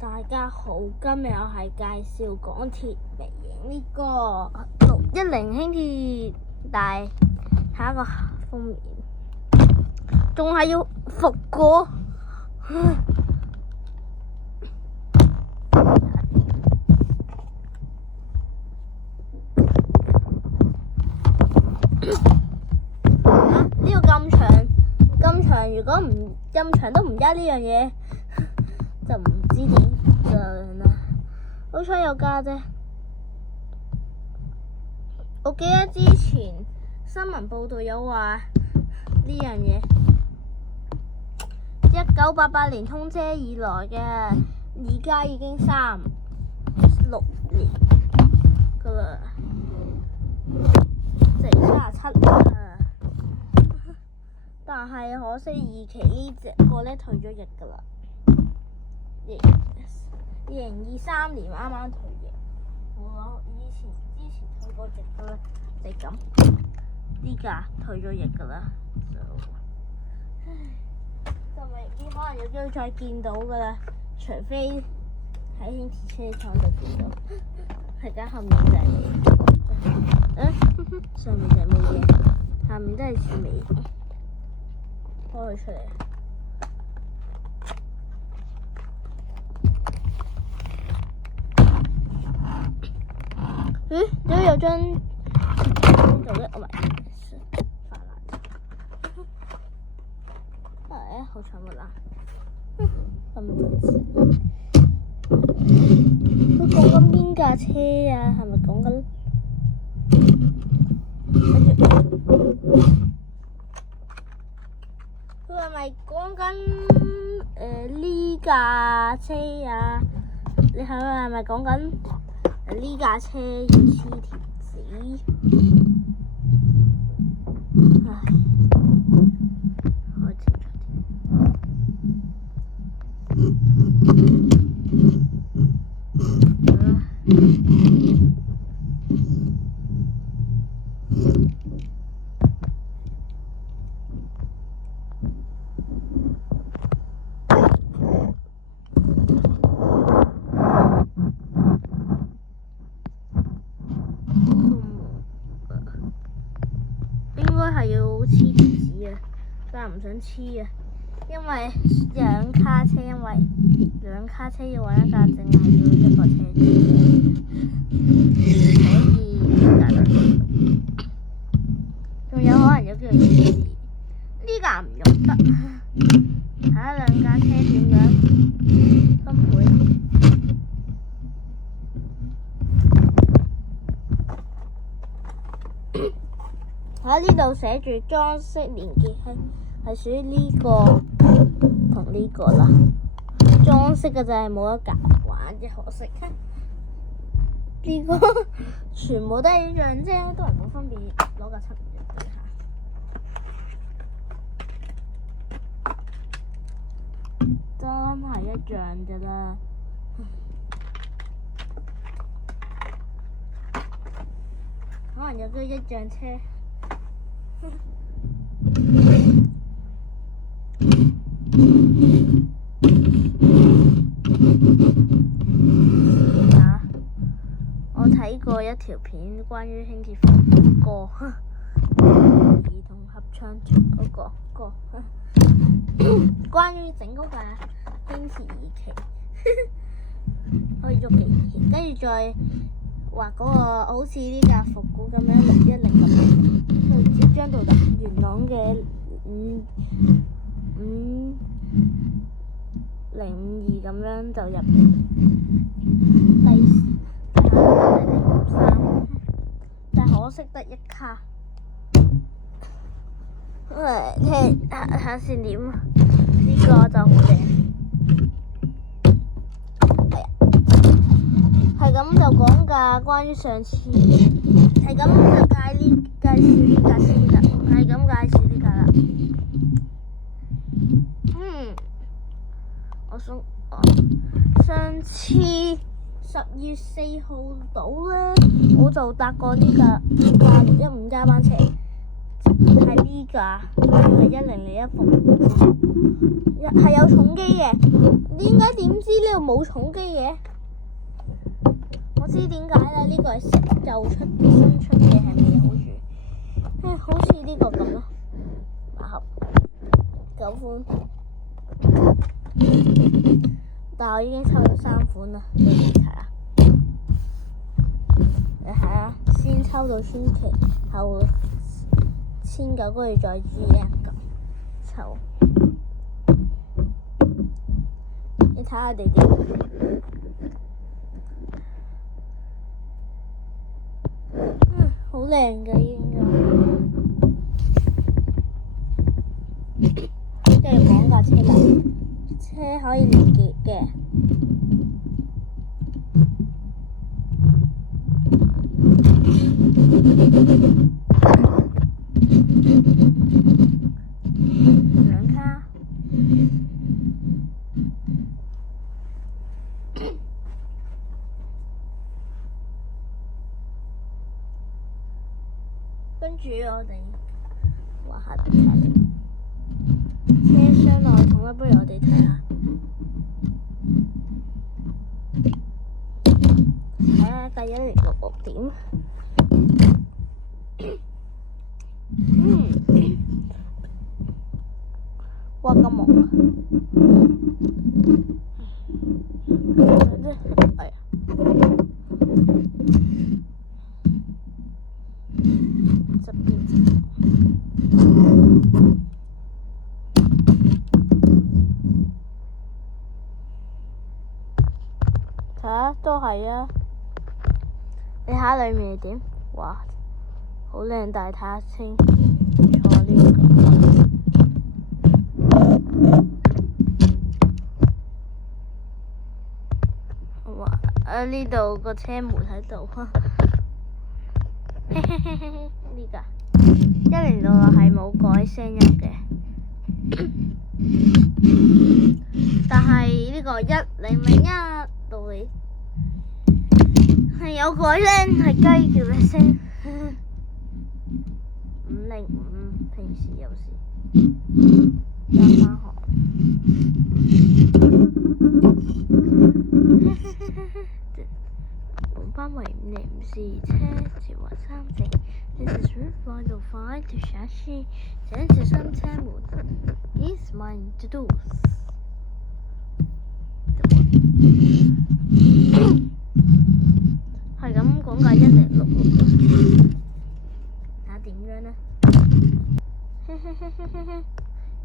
大家好，今日我係介紹港鐵微型呢個610輕鐵，但係下一個封面仲係要復過。呢個咁長，如果唔咁長都唔加呢樣嘢，就唔知點算啦。好彩有加啫。我記得之前新聞報道有話呢樣嘢1988年通車以來嘅，而家已經36年噶啦，成37年啦。但係可惜2期呢隻個咧退咗役噶啦，2023年啱啱退役。我之前退過役噶啦，就咁呢架退咗役噶啦，就未必可能有機會再見到噶啦，除非喺輕鐵車廠度見到。係間後面就係上面就係冇嘢，下面都係樹尾。開佢出嚟。都有張邊度咧？我咪發爛。好彩冇爛。咁唔知。佢講緊邊架車啊？係咪講緊？佢係咪講緊呢架車啊？你係咪講緊呢架車要黐貼紙？唉，開始應該係要黐貼紙啊，但係唔想黐啊，因為兩卡車要揾一架，淨係要一個車主，所以仲有可能有機會黐字。呢架唔用得，睇下兩架車點樣分配。喺呢度寫住裝飾連結器，係屬於呢個同呢個啦。裝飾嘅就係冇得夾玩嘅，可惜。呢個全部都係一樣啫，都係冇分別，攞架七嚟對下。真係一樣㗎啦。可能有咗一樣車。我睇過一條片，關於輕鐵復過兒童合唱團嗰個關於整嗰架輕鐵2期可以喐嘅2期，跟住再畫嗰個好似呢架復古咁樣610咁樣，去接將到達元朗嘅502咁樣就入第3，但可惜得1卡。睇下先點，呢個就好靚。係咁就講㗎，關於上次係咁就介紹呢架先㗎，係咁介紹呢架啦。上次10月4號到咧，我就搭過呢架615加班車，係呢架，係1001復古，係有重機嘅。你應該點知呢度冇重機嘅？我知點解啦，呢個係新出嘅，係未有住。好似呢個咁咯，盲盒9款，但我已經抽咗3款啦，你睇下。你睇下，先抽到宣奇，後1900個月再 GM 咁抽。你睇下地點，好靚嘅應該。即係講架車嚟，車可以連結嘅。2卡，跟住我哋畫下車廂內筒啦，不如我哋睇下，睇下架1066點。哇咁忙啊！哎呀，側邊睇下都係啊！你睇下裏面係點？哇，好靚大塔清，坐呢個。哇！呢度個車門喺度，呢個1066係冇改聲音嘅，但係呢個1001道理係有改聲，係雞叫嘅聲。505平時有時返學。本班為504車前環3正 ，This is Route 505 to Shashi， 請小心車門 ，Please mind the doors。係咁講架1066，睇下點樣呢？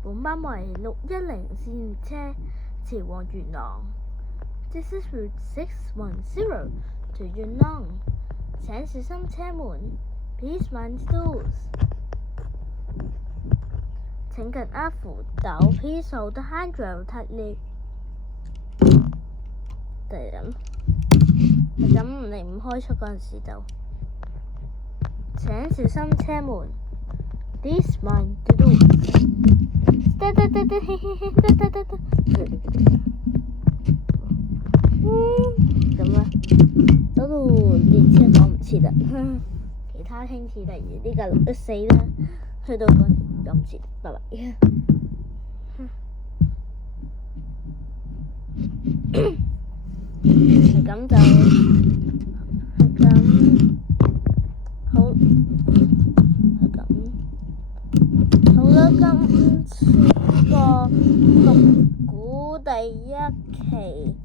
本班為610線車前往元朗。This is Route 610 to 元朗，請小心車門 ，Please mind the doors。請緊握扶手 ，Please hold the handrail tightly。係咁，你唔開出嗰陣時就請小心車門 ，Please mind the doors。咁啊，嗰度列車趕唔切啦，其他輕鐵例如呢架614啦，去到嗰趕唔切，拜拜。係咁就係咁，好係咁，好啦，今次個復古第1期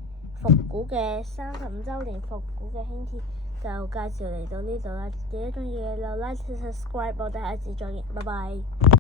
復古嘅35週年復古嘅輕鐵就介紹嚟到呢度啦，記得鍾意嘅就 like subscribe，我哋下次再見，拜拜。